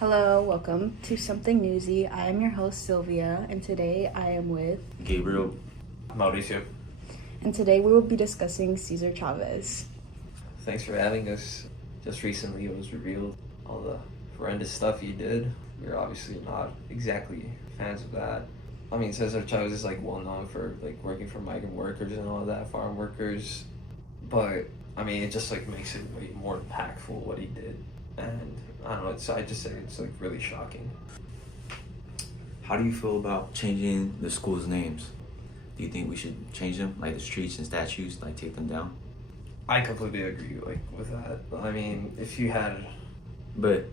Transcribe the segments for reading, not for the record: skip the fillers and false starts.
Hello, welcome to Something Newsy. I am your host Sylvia, and today I am with Gabriel. Mauricio. and today we will be discussing Cesar Chavez. Thanks for having us. Just recently it was revealed all the horrendous stuff he did. We're obviously not exactly fans of that. I mean, Cesar Chavez is well known for working for migrant workers and all of that, farm workers. But I mean, it just makes it way more impactful what he did. And I don't know, I just say it's really shocking. How do you feel about changing the school's names? Do you think we should change them, like the streets and statues, take them down? I completely agree with that. I mean, if you had But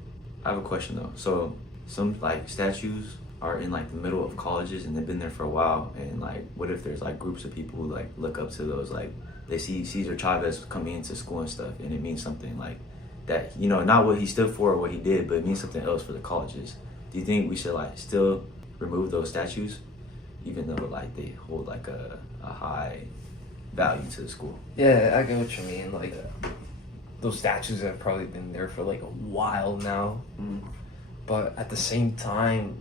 I have a question though. So some statues are in the middle of colleges and they've been there for a while, and what if there's groups of people who look up to those, they see Cesar Chavez coming into school and stuff, and it means something that, not what he stood for or what he did, but it means something else for the colleges. Do you think we should still remove those statues, even though they hold a high value to the school? Yeah, I get what you mean. Those statues have probably been there for a while now. But at the same time,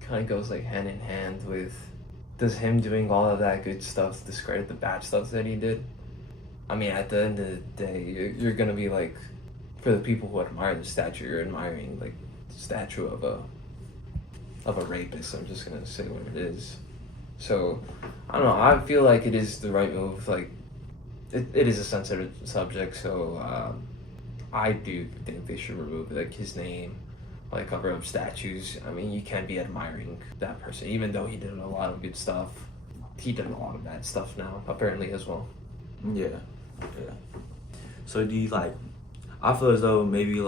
kind of goes hand in hand with, does him doing all of that good stuff discredit the bad stuff that he did? I mean, at the end of the day, you're gonna be for the people who admire the statue, you're admiring the statue of a rapist. I'm just gonna say what it is. So I don't know. I feel like it is the right move. It is a sensitive subject, so I do think they should remove his name, cover up statues. I mean, you can be admiring that person, even though he did a lot of good stuff. He did a lot of bad stuff now, apparently, as well. Yeah. So do you I feel as though maybe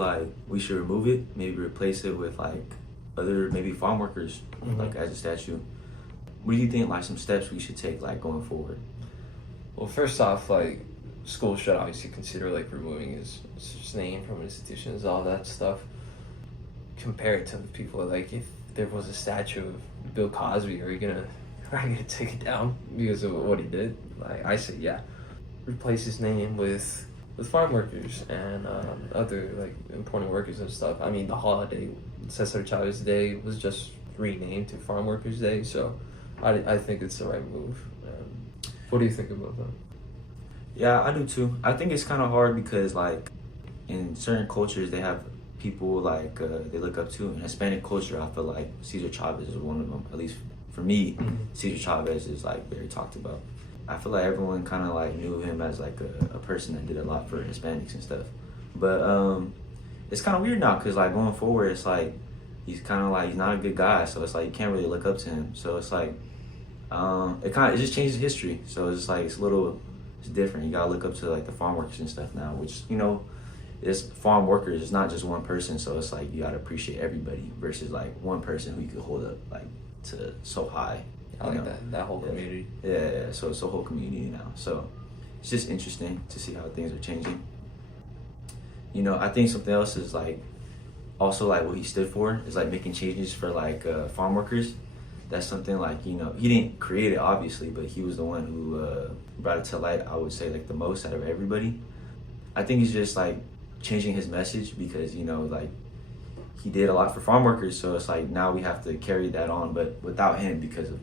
we should remove it, maybe replace it with other maybe farm workers, as a statue. What do you think some steps we should take going forward? Well, first off, schools should obviously consider removing his name from institutions, all that stuff. Compare it to the people. If there was a statue of Bill Cosby, are you gonna take it down because of what he did? I say, yeah, replace his name with farm workers and other important workers and stuff. I mean, the holiday, Cesar Chavez Day, was just renamed to Farm Workers Day, so I think it's the right move. What do you think about that? Yeah, I do too. I think it's kind of hard because in certain cultures they have people they look up to. In Hispanic culture, I feel like Cesar Chavez is one of them. At least for me, Cesar Chavez is very talked about. I feel like everyone kind of knew him as a person that did a lot for Hispanics and stuff. But it's kind of weird now because going forward, it's he's kind of he's not a good guy, so it's you can't really look up to him. So it's it just changes history. So it's it's different. You gotta look up to the farm workers and stuff now, which it's farm workers. It's not just one person. So it's you gotta appreciate everybody versus one person who you could hold up to so high. I like that whole community. Yeah, so it's a whole community now. So it's just interesting to see how things are changing. I think something else is also what he stood for is making changes for farm workers. That's something he didn't create it obviously, but he was the one who brought it to light, I would say the most out of everybody. I think he's just changing his message because he did a lot for farm workers, so it's now we have to carry that on, but without him because of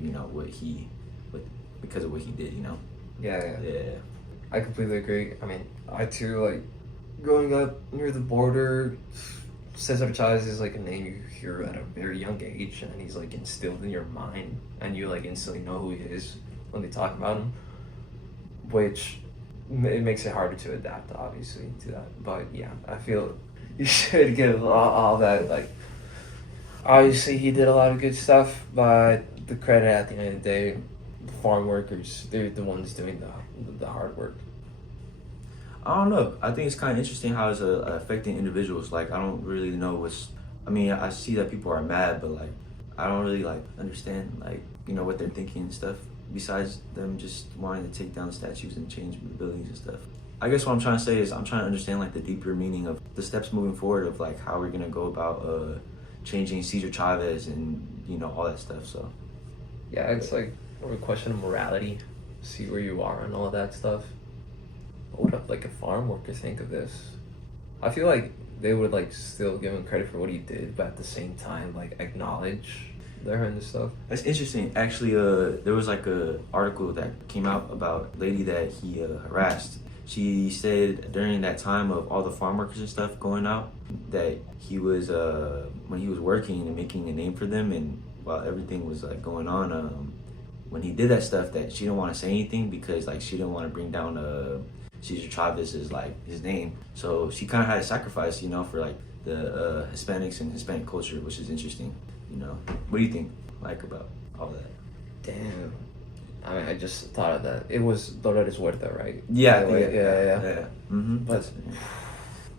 because of what he did. Yeah. Yeah. I completely agree. I mean, I too growing up near the border. Cesar Chavez is a name you hear at a very young age, and he's instilled in your mind, and you instantly know who he is when they talk about him, which it makes it harder to adapt obviously to that. But yeah, I feel you should give all that obviously he did a lot of good stuff, but the credit at the end of the day, the farm workers, they're the ones doing the hard work. I don't know. I think it's kind of interesting how it's affecting individuals. I don't really know I see that people are mad, but I don't really understand what they're thinking and stuff. Besides them just wanting to take down the statues and change the buildings and stuff. I guess what I'm trying to say is I'm trying to understand the deeper meaning of the steps moving forward of how we're gonna go about changing Cesar Chavez and all that stuff. So yeah, it's more a question of morality. See where you are and all that stuff. What would a farm worker think of this? I feel they would like still give him credit for what he did, but at the same time like acknowledge their and stuff. That's interesting. Actually, there was like a article that came out about a lady that he harassed. She said during that time of all the farm workers and stuff going out, that he was when he was working and making a name for them, and while everything was like going on, when he did that stuff, that she didn't want to say anything because like she didn't want to bring down Cesar Chavez's like his name. So she kind of had to sacrifice, you know, for like the Hispanics and Hispanic culture, which is interesting. You know, what do you think like about all that? Damn. I mean, I just thought of that. It was Dolores Huerta, right? Yeah, yeah. Mm-hmm. But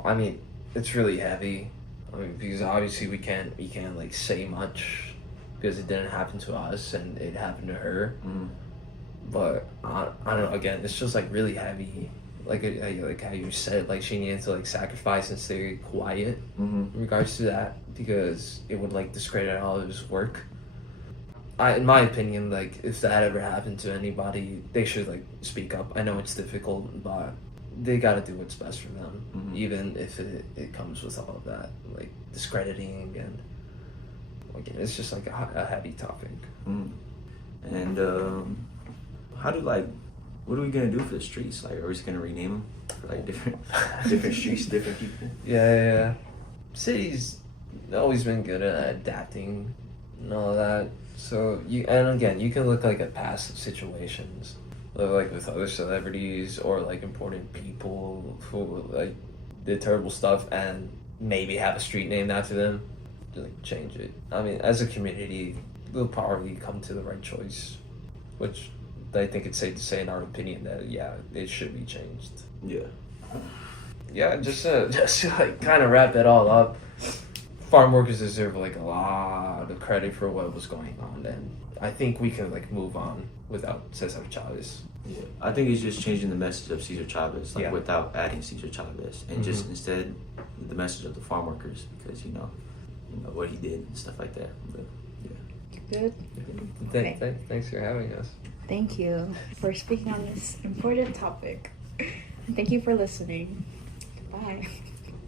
I mean, it's really heavy. I mean, because obviously we can't like say much because it didn't happen to us and it happened to her. Mm-hmm. But I don't know. Again, it's just like really heavy. Like how you said, like she needed to like sacrifice and stay quiet in regards to that because it would like discredit all of his work. In my opinion, like if that ever happened to anybody, they should like speak up. I know it's difficult, but they got to do what's best for them, even if it comes with all of that, like discrediting and again, it's just like a heavy topic. And what are we gonna do for the streets? Like, are we just gonna rename them for like different streets, different people? Yeah. Cities always been good at adapting and all that. So you can look like at past situations, like with other celebrities or like important people who like did terrible stuff and maybe have a street named after them. Like change it. I mean, as a community, we'll probably come to the right choice, which I think it's safe to say, in our opinion, that it should be changed. Just to like kind of wrap it all up. Farm workers deserve like a lot of credit for what was going on, and I think we can like move on without Cesar Chavez. Yeah, I think it's just changing the message of Cesar Chavez, like without adding Cesar Chavez, and just instead the message of the farm workers, because you know what he did and stuff like that. But Good. Thanks for having us. Thank you for speaking on this important topic. Thank you for listening. Bye.